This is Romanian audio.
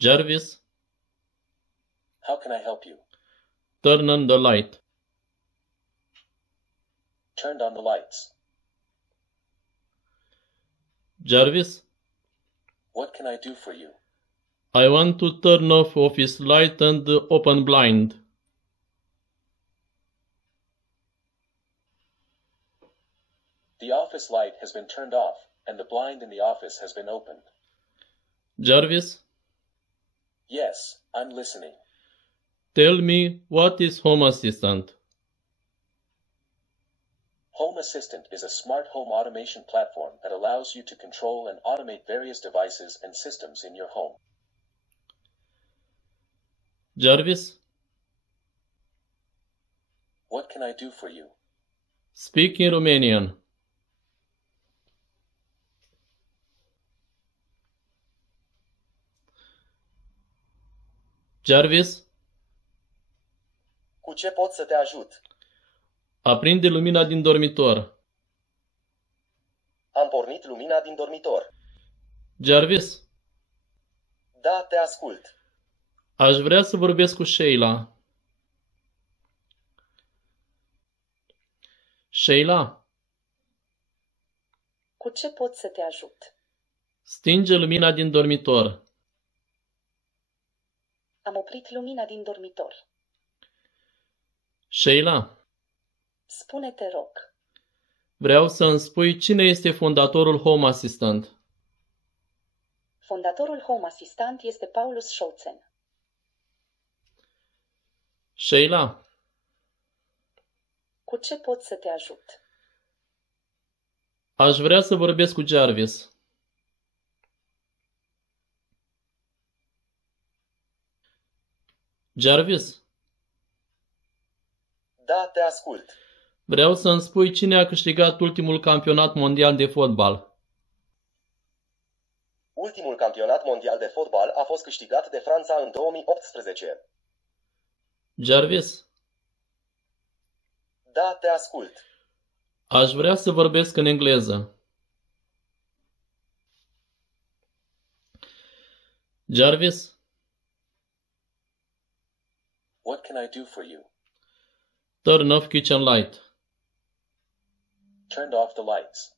Jarvis, How can I help you? turn on the light. Turned on the lights. Jarvis, What can I do for you? I want to turn off office light and open blind. The office light has been turned off, and the blind in the office has been opened. Jarvis, Yes, I'm listening. tell me what is Home Assistant. Home Assistant is a smart home automation platform that allows you to control and automate various devices and systems in your home. Jarvis, What can I do for you? speak in Romanian. Jarvis, Cu ce pot să te ajut? aprinde lumina din dormitor. Am pornit lumina din dormitor. Jarvis, Da, te ascult. aș vrea să vorbesc cu Sheila. Sheila, Cu ce pot să te ajut? stinge lumina din dormitor. Am oprit lumina din dormitor. Sheila, Spune, te rog. vreau să îmi spui cine este fondatorul Home Assistant. Fondatorul Home Assistant este Paulus Schoutzen. Sheila, Cu ce pot să te ajut? aș vrea să vorbesc cu Jarvis. Jarvis, Da, te ascult. vreau să îmi spui cine a câștigat ultimul campionat mondial de fotbal. Ultimul campionat mondial de fotbal a fost câștigat de Franța în 2018. Jarvis, Da, te ascult. aș vrea să vorbesc în engleză. Jarvis, What can I do for you? turn off kitchen light. Turned off the lights.